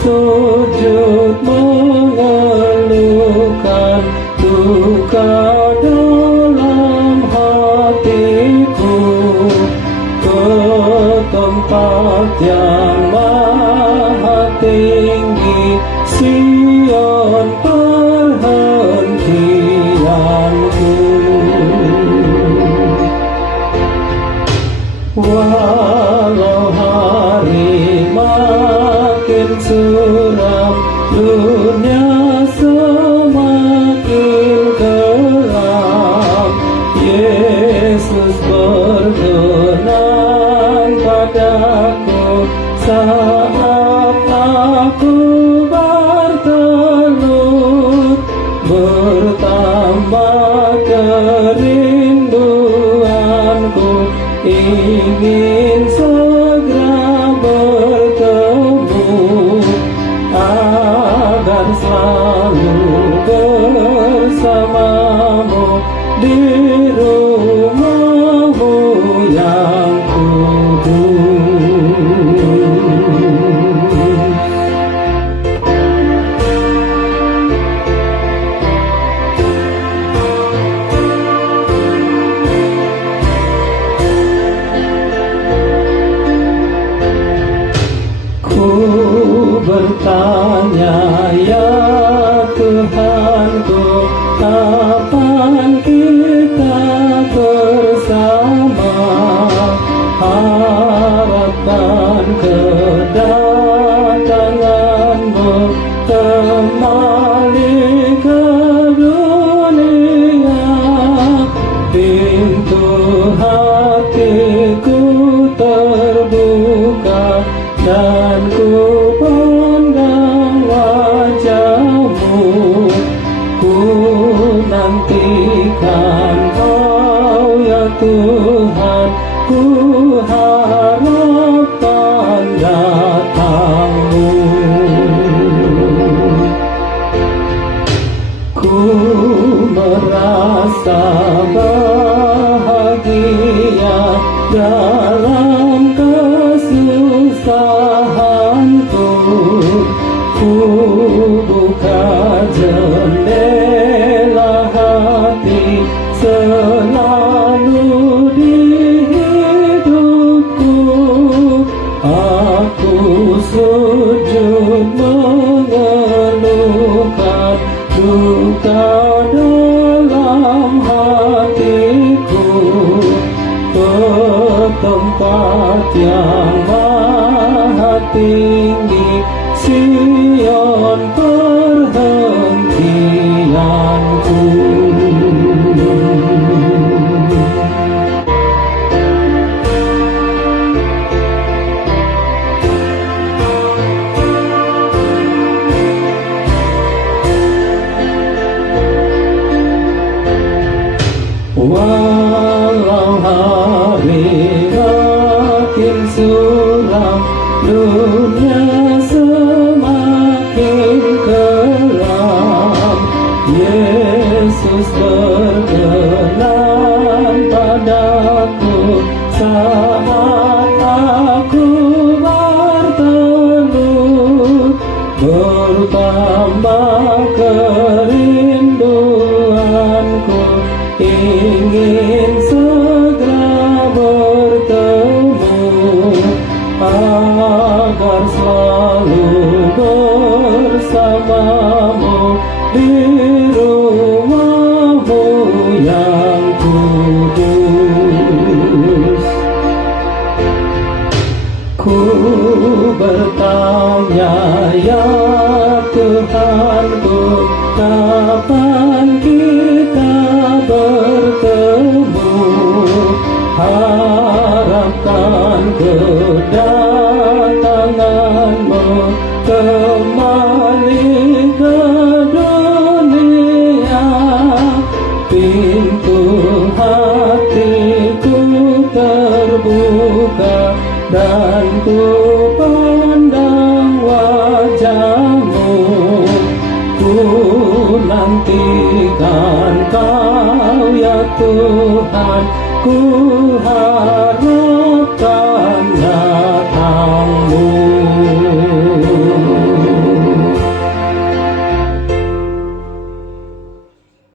sujud mengeluhkan duka dalam hatiku ke tempat yang maha tinggi, Sion perhentianku. Walau hari makin suram, dunia semakin kelam, Yesus berkenan padaku saat aku bertelut. Bertambah kerinduanku, ingin segera bertemu agar selalu bersamamu di rumah-Mu yang kudus. Ku bertanya, ya Tuhanku, kapan kita bersama? Harapkan kedatangan-Mu kembali ke dunia. Pintu hatiku terbuka dan ku pandang wajah-Mu. Ku nantikan Kau ya Tuhan, ku harapkan datang-Mu. Ku merasa bahagia dalam kesusahanku. Ku buka jendela hati selalu di hidupku. Aku sujud mengeluhkan duka dalam hatiku ke tempat yang maha tinggi, Sion perhentianku. Walau hari makin suram, dunia semakin kelam, Yesus berkenan padaku saat aku bertelut. Bertambah kerinduanku, ingin segera bertemu agar selalu bersamamu di rumah-Mu yang kudus. Ku bertanya, ya Tuhanku, kapan kita bertemu? Harapkan kedatangan-Mu kembali ke dunia. Pintu hatiku terbuka dan ku pandang wajah-Mu. Ku nantikan Kau ya Tuhan, ku harapkan datang.